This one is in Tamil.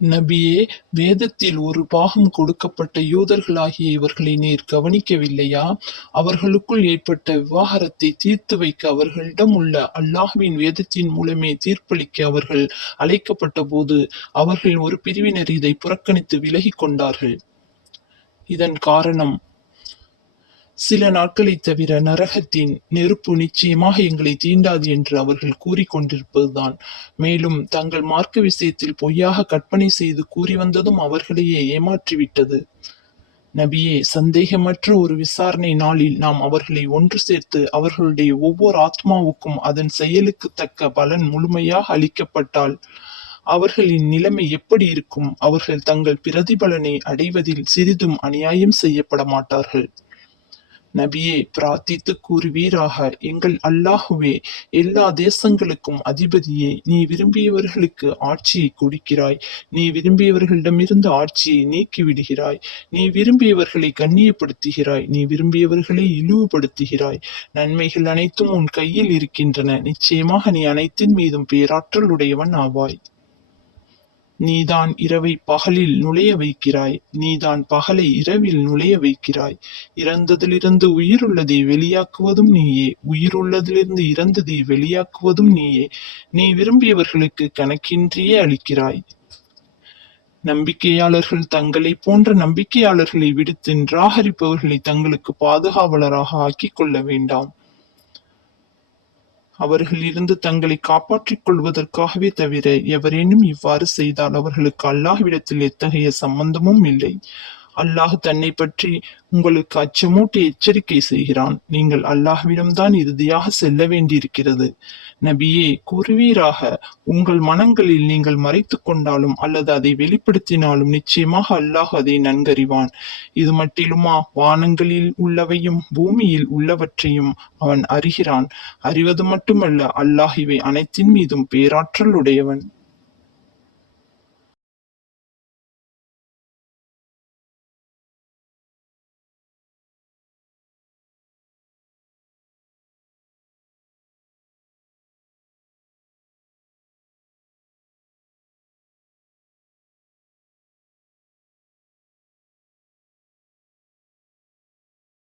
நபியே வேதத்தில் ஒரு பாகம் கொடுக்கப்பட்ட யூதர்களாகிய இவர்களை நீர் கவனிக்கவில்லையா? அவர்களுக்குள் ஏற்பட்ட விவாகரத்தை தீர்த்து வைக்க அவர்களிடம் உள்ள அல்லாஹ்வின் வேதத்தின் மூலமே தீர்ப்பளிக்க அவர்கள் அழைக்கப்பட்ட போது அவர்கள் ஒரு பிரிவினர் இதை புறக்கணித்து விலகிக் கொண்டார்கள். இதன் காரணம் சில நாட்களைத் தவிர நரகத்தின் நெருப்பு நிச்சயமாக எங்களை தீண்டாது என்று அவர்கள் கூறிக்கொண்டிருப்பதுதான். மேலும் தங்கள் மார்க்க விஷயத்தில் பொய்யாக கற்பனை செய்து கூறி வந்ததும் அவர்களையே ஏமாற்றிவிட்டது. நபியே சந்தேகமற்ற ஒரு விசாரணை நாளில் நாம் அவர்களை ஒன்று சேர்த்து அவர்களுடைய ஒவ்வொரு ஆத்மாவுக்கும் அதன் செயலுக்கு தக்க பலன் முழுமையாக அளிக்கப்பட்டால் அவர்களின் நிலைமை எப்படி இருக்கும்? அவர்கள் தங்கள் பிரதிபலனை அடைவதில் சிறிதும் அநியாயம் செய்யப்பட மாட்டார்கள் நபியே பிரார்த்தித்து கூறுவீராக. எங்கள் அல்லாஹுவே எல்லா தேசங்களுக்கும் அதிபதியே நீ விரும்பியவர்களுக்கு ஆட்சியை கொடுக்கிறாய். நீ விரும்பியவர்களிடமிருந்து ஆட்சியை நீக்கி விடுகிறாய் நீ விரும்பியவர்களை கண்ணியப்படுத்துகிறாய். நீ விரும்பியவர்களை இழிவுபடுத்துகிறாய். நன்மைகள் அனைத்தும் உன் கையில் இருக்கின்றன. நிச்சயமாக நீ அனைத்தின் மீதும் பேராற்றல் உடையவன் ஆவாய். நீதான் இரவை பகலில் நுழைய வைக்கிறாய். நீதான் பகலை இரவில் நுழைய வைக்கிறாய். இறந்ததிலிருந்து உயிருள்ளதை வெளியாக்குவதும் நீயே. உயிருள்ளதிலிருந்து இறந்ததை வெளியாக்குவதும் நீயே. நீ விரும்பியவர்களுக்கு கணக்கின்றியே அளிக்கிறாய். நம்பிக்கையாளர்கள் தங்களை போன்ற நம்பிக்கையாளர்களை விடுத்து நிராகரிப்பவர்களை தங்களுக்கு பாதுகாவலராக ஆக்கிக் கொள்ள வேண்டாம். அவர்களிலிருந்து தங்களை காப்பாற்றிக் கொள்வதற்காகவே தவிர எவரேனும் இவ்வாறு செய்தால் அவர்களுக்கு அல்லாஹ்விடத்தில் எத்தகைய சம்பந்தமும் இல்லை. அல்லாஹ் தன்னை பற்றி உங்களுக்கு அச்சமூட்டி எச்சரிக்கை செய்கிறான். நீங்கள் அல்லாஹ்விடம்தான் இறுதியாக செல்ல வேண்டியிருக்கிறது. நபியே கூறுவீராக உங்கள் மனங்களில் நீங்கள் மறைத்துக் கொண்டாலும் அல்லது அதை வெளிப்படுத்தினாலும் நிச்சயமாக அல்லாஹ் அதை நன்கறிவான். இது மட்டிலுமா வானங்களில் உள்ளவையும் பூமியில் உள்ளவற்றையும் அவன் அறிகிறான். அறிவது மட்டுமல்ல அல்லாஹ் இவை அனைத்தின் மீதும் பேராற்றல் உடையவன்.